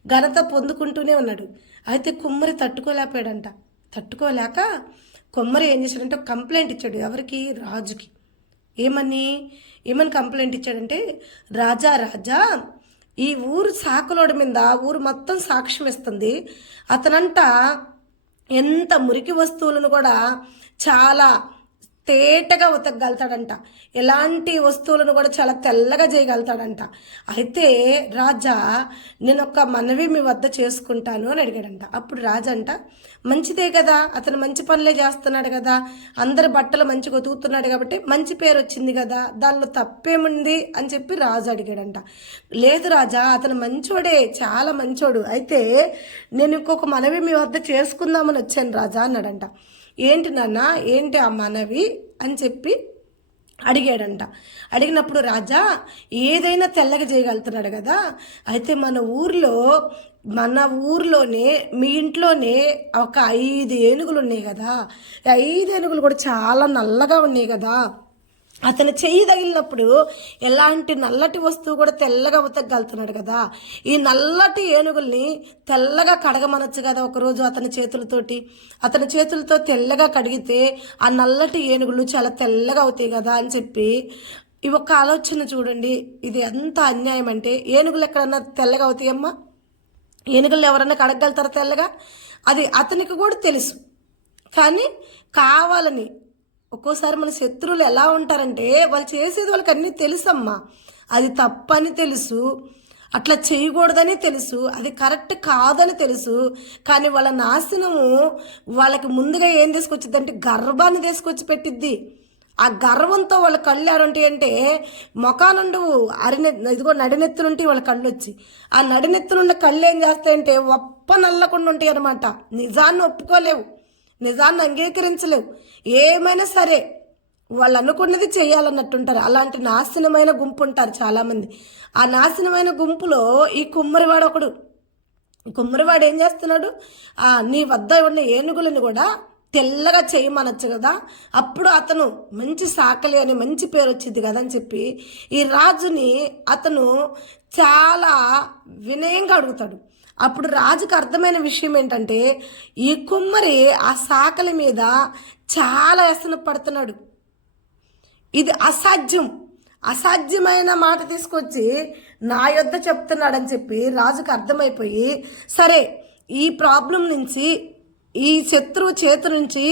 ఘనత పొందుకుంటూనే ఉన్నాడు. అయితే కుమ్మరి తట్టుకోలేకపోయాడంట. తట్టుకోలేక కుమ్మరి ఏం చేశాడంటే కంప్లైంట్ ఇచ్చాడు. ఎవరికి? రాజుకి. ఏమని కంప్లైంట్ ఇచ్చాడంటే, రాజా ఈ ఊరు సాకులోడి మీద ఊరు మొత్తం సాక్ష్యం ఇస్తుంది. అతనంట ఎంత మురికి వస్తువులను కూడా చాలా తేటగా ఉతకగలుగుతాడంట, ఎలాంటి వస్తువులను కూడా చాలా తెల్లగా చేయగలుగుతాడంట. అయితే రాజా, నేను ఒక మనవి మీ వద్ద చేసుకుంటాను అని అడిగాడంట. అప్పుడు రాజా అంట, మంచిదే కదా, అతను మంచి పనులే చేస్తున్నాడు కదా, అందరి బట్టలు మంచిగా ఉతుకుతున్నాడు కాబట్టి మంచి పేరు వచ్చింది కదా, దానిలో తప్పేముంది అని చెప్పి రాజు అడిగాడంట. లేదు రాజా, అతను మంచోడే, చాలా మంచోడు. అయితే నేను ఇంకొక మనవి మీ వద్ద చేసుకుందామని వచ్చాను రాజా అన్నాడంట. ఏంటి నాన్న, ఏంటి ఆ మనవి అని చెప్పి అడిగాడంట. అడిగినప్పుడు రాజా, ఏదైనా తెల్లగా చేయగలుగుతున్నాడు కదా, అయితే మన ఊర్లోనే మీ ఇంట్లోనే ఒక 5 ఏనుగులు ఉన్నాయి కదా, 5 ఏనుగులు కూడా చాలా నల్లగా ఉన్నాయి కదా, అతను చెయ్యి తగిలినప్పుడు ఎలాంటి నల్లటి వస్తువు కూడా తెల్లగా ఉతకగలుగుతున్నాడు కదా, ఈ నల్లటి ఏనుగుల్ని తెల్లగా కడగమనొచ్చు కదా ఒకరోజు అతని చేతులతో తెల్లగా కడిగితే ఆ నల్లటి ఏనుగులు చాలా తెల్లగా అవుతాయి కదా అని చెప్పి, ఈ ఒక్క ఆలోచన చూడండి, ఇది ఎంత అన్యాయం అంటే, ఏనుగులు ఎక్కడన్నా తెల్లగా అవుతాయమ్మా? ఏనుగులు ఎవరన్నా కడగలుగుతారా తెల్లగా? అది అతనికి కూడా తెలుసు. కానీ కావాలని, ఒక్కోసారి మన శత్రువులు ఎలా ఉంటారంటే, వాళ్ళు చేసేది వాళ్ళకి అన్నీ తెలుసమ్మా, అది తప్పని తెలుసు, అట్లా చేయకూడదని తెలుసు, అది కరెక్ట్ కాదని తెలుసు, కానీ వాళ్ళ నాశనము వాళ్ళకి ముందుగా ఏం తీసుకొచ్చిద్ది అంటే గర్వాన్ని తీసుకొచ్చి పెట్టిద్ది. ఆ గర్వంతో వాళ్ళ కళ్ళు ఏడుంటాయి అంటే, మొఖానుండు ఇదిగో నడినెత్తులుంటాయి వాళ్ళ కళ్ళు వచ్చి, ఆ నడినెత్తులున్న కళ్ళు ఏం చేస్తాయంటే నల్లకుండా ఉంటాయి అనమాట. నిజాన్ని ఒప్పుకోలేవు, నిజాన్ని అంగీకరించలేవు, ఏమైనా సరే వాళ్ళు అనుకున్నది చేయాలన్నట్టుంటారు. అలాంటి నాశనమైన గుంపు ఉంటారు చాలామంది. ఆ నాశనమైన గుంపులో ఈ కుమ్మరివాడు ఒకడు. కుమ్మరివాడు ఏం చేస్తున్నాడు, నీ వద్ద ఉన్న ఏనుగులను కూడా తెల్లగా చేయమనొచ్చు కదా, అప్పుడు అతను మంచి సాకలి అని మంచి పేరు వచ్చింది కదా అని చెప్పి ఈ రాజుని అతను చాలా వినయంగా అడుగుతాడు. అప్పుడు రాజుకు అర్థమైన విషయం ఏంటంటే ఈ కుమ్మరి ఆ సాకలి మీద చాలా వ్యసన పడుతున్నాడు. ఇది అసాధ్యమైన మాట తీసుకొచ్చి నా యొద్ద చెప్తున్నాడని చెప్పి రాజుకు అర్థమైపోయి, సరే ఈ ప్రాబ్లం నుంచి, ఈ శత్రువు చేతి నుంచి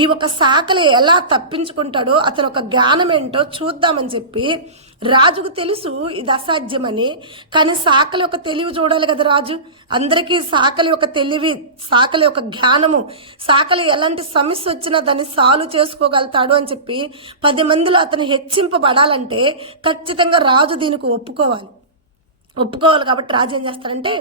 ఈ ఒక సాకలి ఎలా తప్పించుకుంటాడో అతను ఒక జ్ఞానం ఏంటో చూద్దామని చెప్పి రాజుకు తెలుసు ఇది అసాధ్యమని. కానీ సాకలి ఒక తెలివి చూడాలి కదా రాజు. అందరికీ సాకలి ఒక తెలివి, సాకలి ఒక జ్ఞానము, సాకలి ఎలాంటి సమస్య వచ్చినా దాన్ని సాల్వ్ చేసుకోగలుగుతాడు అని చెప్పి 10 మందిలో అతను హెచ్చింపబడాలంటే ఖచ్చితంగా రాజు దీనికి ఒప్పుకోవాలి కాబట్టి రాజు ఏం చేస్తాడంటే,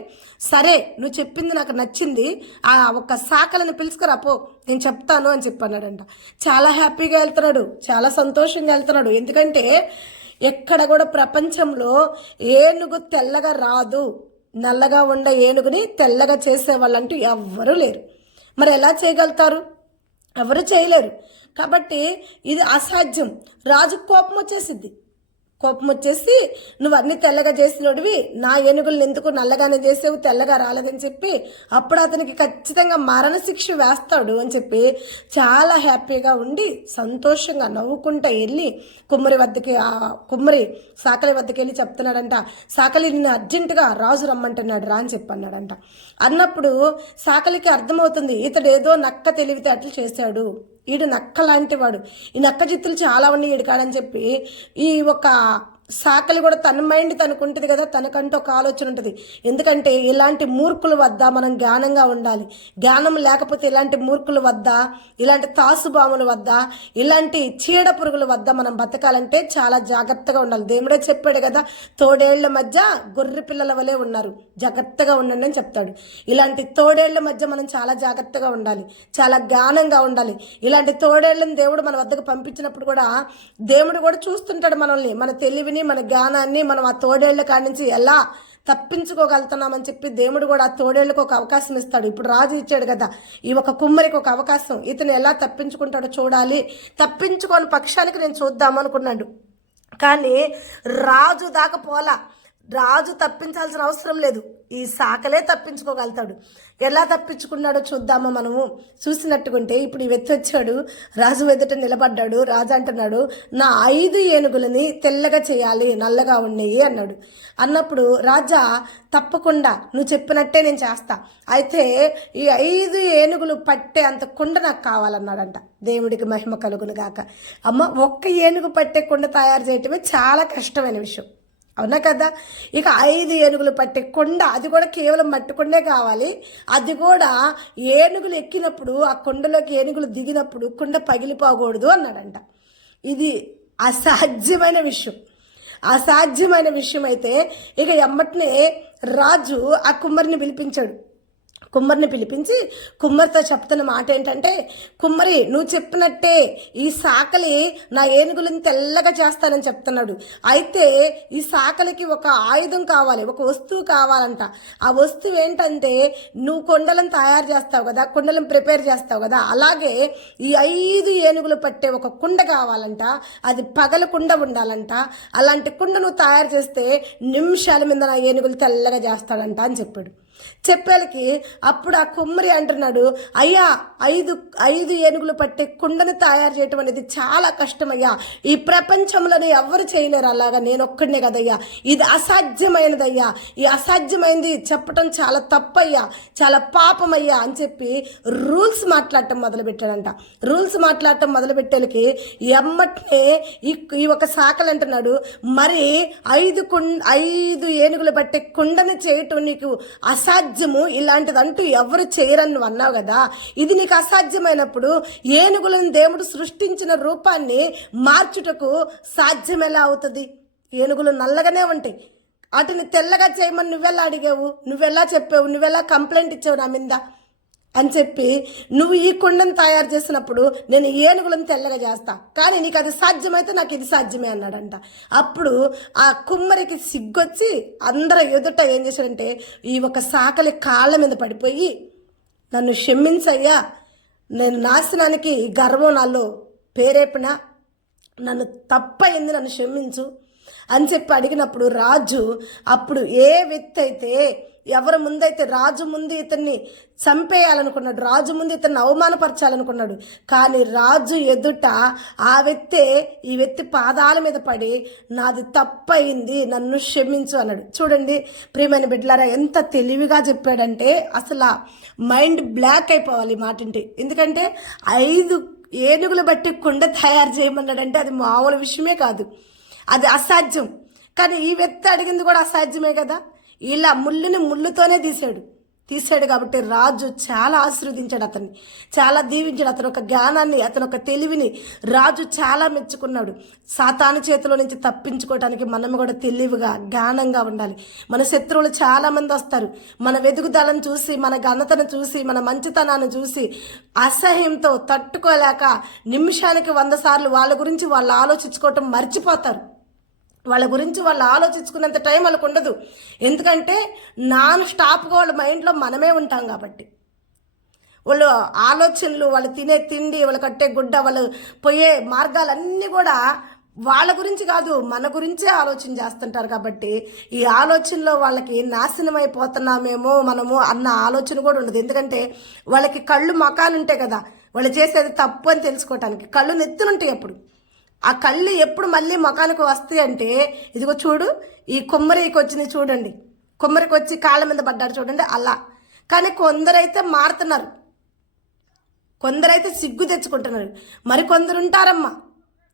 సరే నువ్వు చెప్పింది నాకు నచ్చింది, ఆ ఒక సాకలను పిలుచుకురాపో, నేను చెప్తాను అని చెప్పన్నాడంట. చాలా హ్యాపీగా వెళ్తున్నాడు, చాలా సంతోషంగా వెళ్తున్నాడు. ఎందుకంటే ఎక్కడ కూడా ప్రపంచంలో ఏనుగు తెల్లగా రాదు, నల్లగా ఉండే ఏనుగుని తెల్లగా చేసేవాళ్ళంటూ ఎవ్వరూ లేరు. మరి ఎలా చేయగలుగుతారు? ఎవరు చేయలేరు. కాబట్టి ఇది అసాధ్యం. రాజు కోపం వచ్చేసి నువ్వు అన్ని తెల్లగా చేసినోడివి, నా ఏనుగులను ఎందుకు నల్లగానే చేసేవు, తెల్లగా రాలేదని చెప్పి అప్పుడు అతనికి ఖచ్చితంగా మరణశిక్ష వేస్తాడు అని చెప్పి చాలా హ్యాపీగా ఉండి సంతోషంగా నవ్వుకుంటా వెళ్ళి కుమ్మరి సాకలి వద్దకు వెళ్ళి చెప్తున్నాడంట, సాకలి నిన్ను అర్జెంటుగా రాజు రమ్మంటున్నాడు రా అని చెప్పన్నాడంట. అన్నప్పుడు సాకలికి అర్థమవుతుంది, ఇతడు ఏదో నక్క తెలివితేటలు చేశాడు, ఈడు నక్క లాంటి వాడు, ఈ నక్క జిత్తులు చాలా ఉన్నాయి ఈడు కాడని చెప్పి ఈ ఒక సాకలి కూడా తన మైండ్ తనకు ఉంటుంది కదా, తనకంటూ ఒక ఆలోచన ఉంటుంది. ఎందుకంటే ఇలాంటి మూర్ఖుల వద్ద మనం జ్ఞానంగా ఉండాలి. జ్ఞానం లేకపోతే ఇలాంటి మూర్ఖుల వద్ద, ఇలాంటి తాసుబాముల వద్ద, ఇలాంటి చీడ పురుగుల వద్ద మనం బతకాలంటే చాలా జాగ్రత్తగా ఉండాలి. దేవుడే చెప్పాడు కదా, తోడేళ్ల మధ్య గొర్రె పిల్లల వలె ఉన్నారు, జాగ్రత్తగా ఉండండి అని చెప్తాడు. ఇలాంటి తోడేళ్ల మధ్య మనం చాలా జాగ్రత్తగా ఉండాలి, చాలా జ్ఞానంగా ఉండాలి. ఇలాంటి తోడేళ్లను దేవుడు మన వద్దకు పంపించినప్పుడు కూడా దేవుడు కూడా చూస్తుంటాడు మనల్ని, మన తెలివిని, మన జ్ఞానాన్ని మనం ఆ తోడేళ్ల కాడి నుంచి ఎలా తప్పించుకోగలుగుతున్నామని చెప్పి దేవుడు కూడా ఆ తోడేళ్లకు ఒక అవకాశం ఇస్తాడు. ఇప్పుడు రాజు ఇచ్చాడు కదా ఈ ఒక కుమ్మరికి ఒక అవకాశం, ఇతను ఎలా తప్పించుకుంటాడో చూడాలి, తప్పించుకోని పక్షానికి నేను చూద్దామనుకున్నాడు. కానీ రాజు దాకా పోలా, రాజు తప్పించాల్సిన అవసరం లేదు, ఈ సాకలే తప్పించుకోగలుగుతాడు. ఎలా తప్పించుకున్నాడో చూద్దామా మనము. చూసినట్టుకుంటే ఇప్పుడు ఈ వ్యక్తి వచ్చాడు, రాజు ఎదుట నిలబడ్డాడు. రాజు అంటున్నాడు, నా 5 ఏనుగులని తెల్లగా చేయాలి, నల్లగా ఉన్నాయి అన్నాడు. అన్నప్పుడు రాజా, తప్పకుండా నువ్వు చెప్పినట్టే నేను చేస్తా, అయితే ఈ 5 ఏనుగులు పట్టే అంత కుండ నాకు కావాలన్నాడంట. దేవుడికి మహిమ కలుగును గాక. అమ్మ, ఒక్క ఏనుగు పట్టే కుండ తయారు చేయటమే చాలా కష్టమైన విషయం, అవునా కదా. ఇక 5 ఏనుగులు పట్టే కొండ, అది కూడా కేవలం మట్టి కొండే కావాలి. అది కూడా ఏనుగులు ఎక్కినప్పుడు ఆ కొండలోకి ఏనుగులు దిగినప్పుడు కొండ పగిలిపోకూడదు అన్నాడంట. ఇది అసాధ్యమైన విషయం అయితే ఇక ఎమ్మటనే రాజు ఆ కుమ్మరిని పిలిపించి కుమ్మరితో చెప్తున్న మాట ఏంటంటే, కుమ్మరి నువ్వు చెప్పినట్టే ఈ సాకలి నా ఏనుగులను తెల్లగా చేస్తానని చెప్తున్నాడు. అయితే ఈ సాకలికి ఒక ఆయుధం కావాలి, ఒక వస్తువు కావాలంట. ఆ వస్తువు ఏంటంటే, నువ్వు కొండలను తయారు చేస్తావు కదా, కొండలను ప్రిపేర్ చేస్తావు కదా, అలాగే ఈ 5 ఏనుగులు పట్టే ఒక కుండ కావాలంట. అది పగలకుండా ఉండాలంట. అలాంటి కుండ నువ్వు తయారు చేస్తే నిమిషాల మీద నా ఏనుగులు తెల్లగా చేస్తాడంట అని చెప్పాడు. చెప్పేలకి అప్పుడు ఆ కుమ్మరి అంటున్నాడు, అయ్యా 5 ఏనుగులు పట్టే కుండను తయారు చేయటం అనేది చాలా కష్టమయ్యా, ఈ ప్రపంచంలోనే ఎవరు చేయలేరు, అలాగా నేను ఒక్కడనే కదయ్యా, ఇది అసాధ్యమైనదయ్యా, ఈ అసాధ్యమైంది చెప్పటం చాలా తప్పయ్యా, చాలా పాపమయ్యా అని చెప్పి రూల్స్ మాట్లాడటం మొదలుపెట్టాడంట. రూల్స్ మాట్లాడటం మొదలుపెట్టేలకి ఎమ్మటనే ఈ ఒక సాకలు అంటున్నాడు, మరి 5 ఏనుగులు పట్టే కుండను చేయటం నీకు అసాధ్యము, ఇలాంటిదంటూ ఎవరు చేయరని నువ్వు అన్నావు కదా, ఇది నీకు అసాధ్యమైనప్పుడు ఏనుగులను దేవుడు సృష్టించిన రూపాన్ని మార్చుటకు సాధ్యం ఎలా అవుతుంది? ఏనుగులు నల్లగానే ఉంటాయి, వాటిని తెల్లగా చేయమని నువ్వెలా అడిగావు, నువ్వెలా చెప్పావు, నువ్వెలా కంప్లైంట్ ఇచ్చావు నా మీద అని చెప్పి, నువ్వు ఈ కుండను తయారు చేసినప్పుడు నేను ఏనుగులను తెల్లగా చేస్తా, కానీ నీకు అది సాధ్యమైతే నాకు ఇది సాధ్యమే అన్నాడంట. అప్పుడు ఆ కుమ్మరికి సిగ్గొచ్చి అందరూ ఎదుట ఏం చేశాడంటే, ఈ ఒక సాకలి కాళ్ళ మీద పడిపోయి, నన్ను క్షమించయ్యా, నేను నాశనానికి ఈ గర్వం నాలో పేరేపిన, నన్ను తప్పయింది, నన్ను క్షమించు అని చెప్పి అడిగినప్పుడు రాజు అప్పుడు ఏ వ్యక్తి అయితే ఎవరి ముందైతే రాజు ముందు ఇతన్ని చంపేయాలనుకున్నాడు, రాజు ముందు ఇతన్ని అవమానపరచాలనుకున్నాడు, కానీ రాజు ఎదుట ఆ వ్యక్తే ఈ వ్యక్తి పాదాల మీద పడి నాది తప్పయింది, నన్ను క్షమించు అన్నాడు. చూడండి ప్రియమైన బిడ్డలారా, ఎంత తెలివిగా చెప్పాడంటే అసలు మైండ్ బ్లాక్ అయిపోవాలి ఈ మాట వింటే. ఎందుకంటే 5 ఏనుగులు బట్టి కుండ తయారు చేయమన్నాడంటే అది మామూలు విషయమే కాదు, అది అసాధ్యం. కానీ ఈ వ్యక్తి అడిగింది కూడా అసాధ్యమే కదా. ఇలా ముళ్ళుని ముళ్ళుతోనే తీశాడు కాబట్టి రాజు చాలా ఆశీర్వదించాడు, అతన్ని చాలా దీవించాడు. అతను ఒక జ్ఞానాన్ని, అతను ఒక తెలివిని రాజు చాలా మెచ్చుకున్నాడు. సాతాను చేతిలో నుంచి తప్పించుకోవడానికి మనం కూడా తెలివిగా జ్ఞానంగా ఉండాలి. మన శత్రువులు చాలా మంది వస్తారు, మన వెదుగుదలను చూసి, మన ఘనతను చూసి, మన మంచితనాన్ని చూసి అసహ్యంతో తట్టుకోలేక నిమిషానికి 100 సార్లు వాళ్ళ గురించి వాళ్ళు ఆలోచించుకోవటం మర్చిపోతారు. వాళ్ళ గురించి వాళ్ళు ఆలోచించుకునేంత టైం వాళ్ళకు ఉండదు. ఎందుకంటే నాన్ స్టాప్గా వాళ్ళ మైండ్లో మనమే ఉంటాం కాబట్టి. వాళ్ళు ఆలోచనలు, వాళ్ళు తినే తిండి, వాళ్ళు కట్టే గుడ్డ, వాళ్ళు పోయే మార్గాలన్నీ కూడా వాళ్ళ గురించి కాదు, మన గురించే ఆలోచన చేస్తుంటారు. కాబట్టి ఈ ఆలోచనలో వాళ్ళకి నాశనం అయిపోతున్నామేమో మనము అన్న ఆలోచన కూడా ఉండదు. ఎందుకంటే వాళ్ళకి కళ్ళు మకాలు ఉంటాయి కదా, వాళ్ళు చేసేది తప్పు అని తెలుసుకోవటానికి కళ్ళు నెత్తులుంటాయి. అప్పుడు ఆ కళ్ళు ఎప్పుడు మళ్ళీ ముఖానికి వస్తాయి అంటే, ఇదిగో చూడు ఈ కొమ్మరికి వచ్చింది చూడండి, కొమ్మరికి వచ్చి కాళ్ళ మీద పడ్డారు చూడండి అలా. కానీ కొందరైతే మారుతున్నారు, కొందరైతే సిగ్గు తెచ్చుకుంటున్నారు. మరి కొందరు ఉంటారమ్మా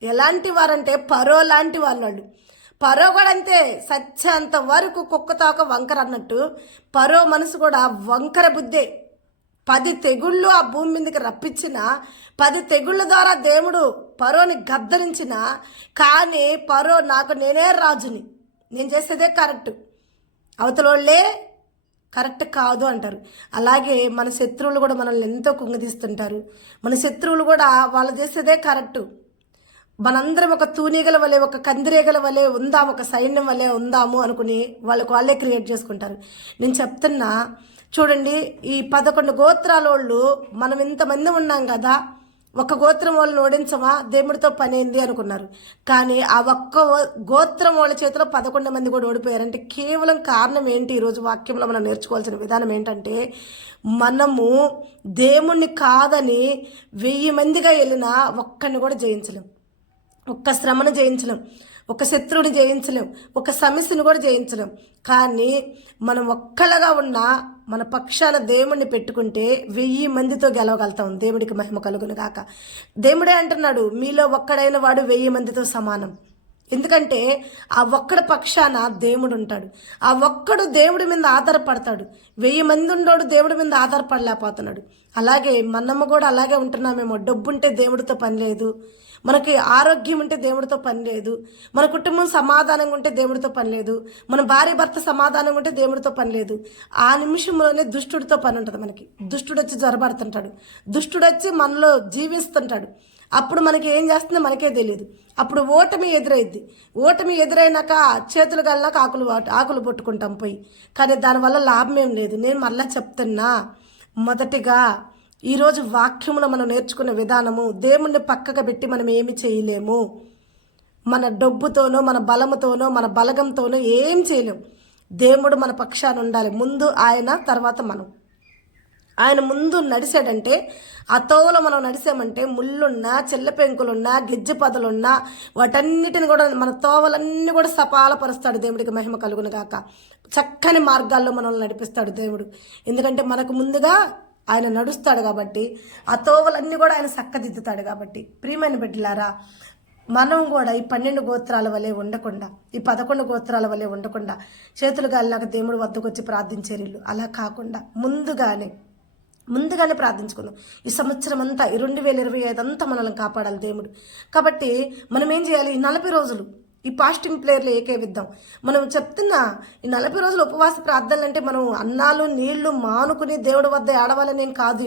ఎలాంటి వారంటే పరో లాంటి వాళ్ళు. పరో కూడా అంతే, సత్యంత వరకు కుక్కతోక వంకర అన్నట్టు పరో మనసు కూడా వంకర బుద్ధే. 10 తెగుళ్ళు ఆ భూమి మీదకి రప్పించిన, 10 తెగుళ్ళ ద్వారా దేవుడు పరోని గద్దరించిన, కానీ పరో నాకు నేనే రాజుని, నేను చేసేదే కరెక్ట్, అవతల వాళ్ళే కరెక్ట్ కాదు అంటారు. అలాగే మన శత్రువులు కూడా మనల్ని ఎంతో కుంగదీస్తుంటారు. మన శత్రువులు కూడా వాళ్ళు చేసేదే కరెక్టు. మనందరం ఒక తూనీగల వలె, ఒక కందిరేగల వలె ఉందాము, ఒక సైన్యం వలె ఉందాము అనుకుని వాళ్ళే క్రియేట్ చేసుకుంటారు. నేను చెప్తున్నా చూడండి, ఈ 11 గోత్రాల వాళ్ళు మనం ఇంతమంది ఉన్నాం కదా, ఒక గోత్రం వాళ్ళని ఓడించమా, దేవుడితో పనేంది అనుకున్నారు. కానీ ఆ ఒక్క గోత్రం వాళ్ళ చేతిలో 11 మంది కూడా ఓడిపోయారంటే కేవలం కారణం ఏంటి? ఈరోజు వాక్యంలో మనం నేర్చుకోవాల్సిన విధానం ఏంటంటే, మనము దేవుణ్ణి కాదని 1000 మందిగా వెళ్ళినా ఒక్కడిని కూడా జయించలేం, ఒక్క శ్రమను జయించలేం, ఒక శత్రువుని జయించలేం, ఒక సమస్యను కూడా జయించలేం. కానీ మనం ఒక్కళ్ళగా ఉన్నా మన పక్షాన దేవుణ్ణి పెట్టుకుంటే 1000 మందితో గెలవగలుగుతాం. దేవుడికి మహిమ కలుగును గాక. దేవుడే అంటున్నాడు, మీలో ఒక్కడైన వాడు 1000 మందితో సమానం. ఎందుకంటే ఆ ఒక్కడి పక్షాన దేవుడు ఉంటాడు, ఆ ఒక్కడు దేవుడి మీద ఆధారపడతాడు. 1000 మంది ఉండోడు దేవుడి మీద ఆధారపడలేకపోతున్నాడు. అలాగే మనము కూడా అలాగే ఉంటున్నామేమో. డబ్బు ఉంటే దేవుడితో పని లేదు, మనకి ఆరోగ్యం ఉంటే దేవుడితో పని లేదు, మన కుటుంబం సమాధానంగా ఉంటే దేవుడితో పని లేదు, మన భార్య భర్త సమాధానంగా ఉంటే దేవుడితో పని లేదు. ఆ నిమిషంలోనే దుష్టుడితో పని ఉంటుంది మనకి. దుష్టుడు వచ్చి జ్వరపడుతుంటాడు, దుష్టుడు వచ్చి మనలో జీవిస్తుంటాడు. అప్పుడు మనకి ఏం చేస్తుందో మనకే తెలియదు. అప్పుడు ఓటమి ఎదురైద్ది. ఓటమి ఎదురైనాక చేతులు గల్లాక ఆకులు పట్టుకుంటాం పోయి. కానీ దానివల్ల లాభం ఏం లేదు. నేను మళ్ళీ చెప్తున్నా, మొదటిగా ఈరోజు వాక్యములో మనం నేర్చుకున్న విధానము, దేవుణ్ణి పక్కకు పెట్టి మనం ఏమి చేయలేము. మన డబ్బుతోనో, మన బలముతోనో, మన బలగంతోనో ఏం చేయలేము. దేవుడు మన పక్షాన ఉండాలి. ముందు ఆయన, తర్వాత మనం. ఆయన ముందు నడిచాడంటే, ఆ తోవలో మనం నడిచామంటే ముళ్ళున్నా, చెల్లపెంకులున్నా, గిజ్జి పదలున్నా వాటన్నిటిని కూడా, మన తోవలన్నీ కూడా సపాలపరుస్తాడు. దేవుడికి మహిమ కలుగును గాక. చక్కని మార్గాల్లో మనల్ని నడిపిస్తాడు దేవుడు. ఎందుకంటే మనకు ముందుగా ఆయన నడుస్తాడు కాబట్టి, ఆ తోవలన్నీ కూడా ఆయన చక్కదిద్దుతాడు కాబట్టి. ప్రియమైన బిడ్డలారా, మనం కూడా ఈ 12 గోత్రాల వలె ఉండకుండా, ఈ 11 గోత్రాల వలె ఉండకుండా చేతులు గాలిలాగా దేవుడు వద్దకు వచ్చి ప్రార్థించేరిల్లు అలా కాకుండా ముందుగానే ప్రార్థించుకుందాం. ఈ సంవత్సరం అంతా, ఈ 2025 అంతా మనల్ని కాపాడాలి దేవుడు. కాబట్టి మనం ఏం చేయాలి? ఈ 40 రోజులు ఈ ఫాస్టింగ్ ప్లేయర్లు ఏకేవిద్దాం. మనం చెప్తున్నా ఈ 40 రోజులు ఉపవాస ప్రార్థనలు అంటే మనం అన్నాలు నీళ్లు మానుకుని దేవుడి వద్ద ఏడవాలనేం కాదు.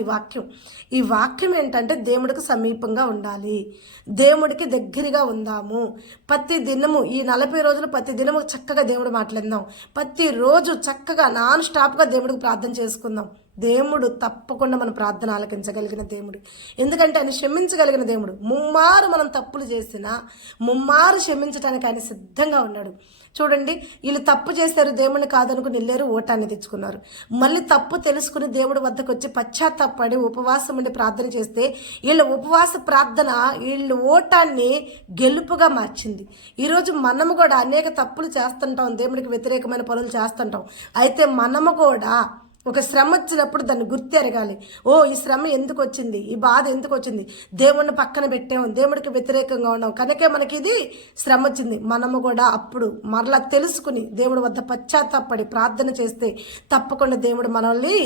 ఈ వాక్యం ఏంటంటే దేవుడికి సమీపంగా ఉండాలి, దేవుడికి దగ్గరగా ఉందాము. ప్రతి దినము ఈ 40 రోజులు ప్రతి దినము చక్కగా దేవుడు మాట్లాడదాం. ప్రతిరోజు చక్కగా నాన్ స్టాప్గా దేవుడికి ప్రార్థన చేసుకుందాం. దేవుడు తప్పకుండా మన ప్రార్థన ఆలకించగలిగిన దేవుడు. ఎందుకంటే ఆయన క్షమించగలిగిన దేవుడు. ముమ్మారు మనం తప్పులు చేసినా ముమ్మారు క్షమించడానికి ఆయన సిద్ధంగా ఉన్నాడు. చూడండి, వీళ్ళు తప్పు చేశారు, దేవుడిని కాదనుకుని వెళ్ళారు, ఓటాన్ని తెచ్చుకున్నారు. మళ్ళీ తప్పు తెలుసుకుని దేవుడి వద్దకు వచ్చి పశ్చాత్తాపడి ఉపవాసం ఉండి ప్రార్థన చేస్తే వీళ్ళ ఉపవాస ప్రార్థన వీళ్ళ ఓటాన్ని గెలుపుగా మార్చింది. ఈరోజు మనము కూడా అనేక తప్పులు చేస్తుంటాం, దేవుడికి వ్యతిరేకమైన పనులు చేస్తుంటాం. అయితే మనము కూడా ఒక శ్రమ వచ్చినప్పుడు దాన్ని గుర్తెరగాలి. ఓ, ఈ శ్రమ ఎందుకు వచ్చింది, ఈ బాధ ఎందుకు వచ్చింది, దేవుడిని పక్కన పెట్టాము, దేవుడికి వ్యతిరేకంగా ఉన్నాం కనుకే మనకి ఇది శ్రమ వచ్చింది. మనము కూడా అప్పుడు మరలా తెలుసుకుని దేవుడి వద్ద పశ్చాత్తాపడి ప్రార్థన చేస్తే తప్పకుండా దేవుడు మనల్ని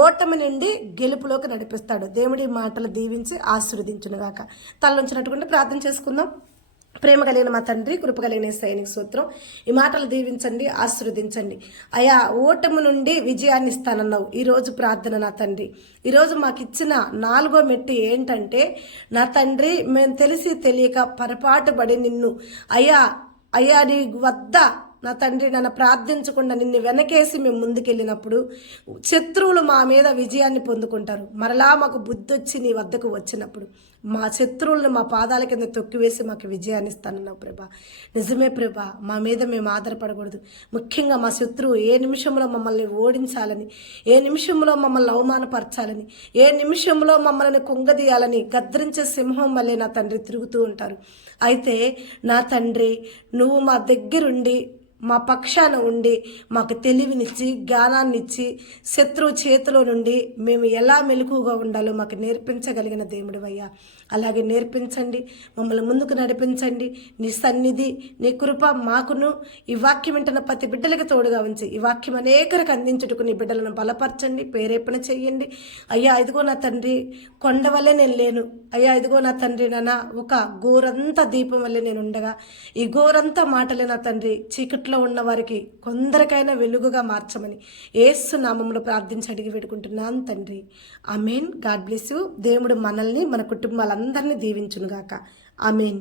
ఓటమి నుండి గెలుపులోకి నడిపిస్తాడు. దేవుడి మాటలు దీవించి ఆశీర్వదించునుగాక. తలొంచినట్టుకుంటే ప్రార్థన చేసుకుందాం. ప్రేమ కలిగిన మా తండ్రి, కృప కలిగిన సైనిక సూత్రం, ఈ మాటలు దీవించండి, ఆశీర్వదించండి. అయా, ఓటమి నుండి విజయాన్ని ఇస్తానన్నావు. ఈరోజు ప్రార్థన నా తండ్రి, ఈరోజు మాకు ఇచ్చిన 4వ మెట్టు ఏంటంటే, నా తండ్రి, మేము తెలిసి తెలియక పొరపాటు పడి నిన్ను అయ్యా నీ వద్ద నా తండ్రి నన్ను ప్రార్థించకుండా నిన్ను వెనకేసి మేము ముందుకెళ్ళినప్పుడు శత్రువులు మా మీద విజయాన్ని పొందుకుంటారు. మరలా మాకు బుద్ధి వచ్చి నీ వద్దకు వచ్చినప్పుడు మా శత్రువులను మా పాదాల కింద తొక్కివేసి మాకు విజయాన్ని ఇస్తానన్నావు ప్రభా. నిజమే ప్రభా, మా మీద మేము ఆధారపడకూడదు. ముఖ్యంగా మా శత్రువు ఏ నిమిషంలో మమ్మల్ని ఓడించాలని, ఏ నిమిషంలో మమ్మల్ని అవమానపరచాలని, ఏ నిమిషంలో మమ్మల్ని కుంగదీయాలని గద్రించే సింహం వల్లే నా తండ్రి తిరుగుతూ ఉంటారు. అయితే నా తండ్రి, నువ్వు మా దగ్గరుండి మా పక్షాన ఉండి మాకు తెలివినిచ్చి జ్ఞానాన్నిచ్చి శత్రువు చేతిలో నుండి మేము ఎలా మెలకుగా ఉండాలో మాకు నేర్పించగలిగిన దేవుడివయ్యా. అలాగే నేర్పించండి, మమ్మల్ని ముందుకు నడిపించండి. నీ సన్నిధి, నీ కృప మాకును ఈ వాక్యం వింటున్న ప్రతి బిడ్డలకు తోడుగా ఉంచి ఈ వాక్యం అనేకరికి అందించుటకు నీ బిడ్డలను బలపరచండి, ప్రేరేపణ చెయ్యండి. అయ్యా, ఇదిగో నా తండ్రి, కొండ వల్లే నేను లేను. అయ్యా, ఇదిగో నా తండ్రి, నాన్న ఒక గోరంతా దీపం వల్లే నేను ఉండగా ఈ గోరంతా మాటలే నా తండ్రి చీకట్లో ఉన్న వారికి కొందరికైనా వెలుగుగా మార్చమని యేసు నామములో ప్రార్థించి అడిగి పెట్టుకుంటున్నాను తండ్రి. ఆమేన్. God bless you. దేవుడు మనల్ని, మన కుటుంబాలందరినీ దీవించునుగాక. ఆమేన్.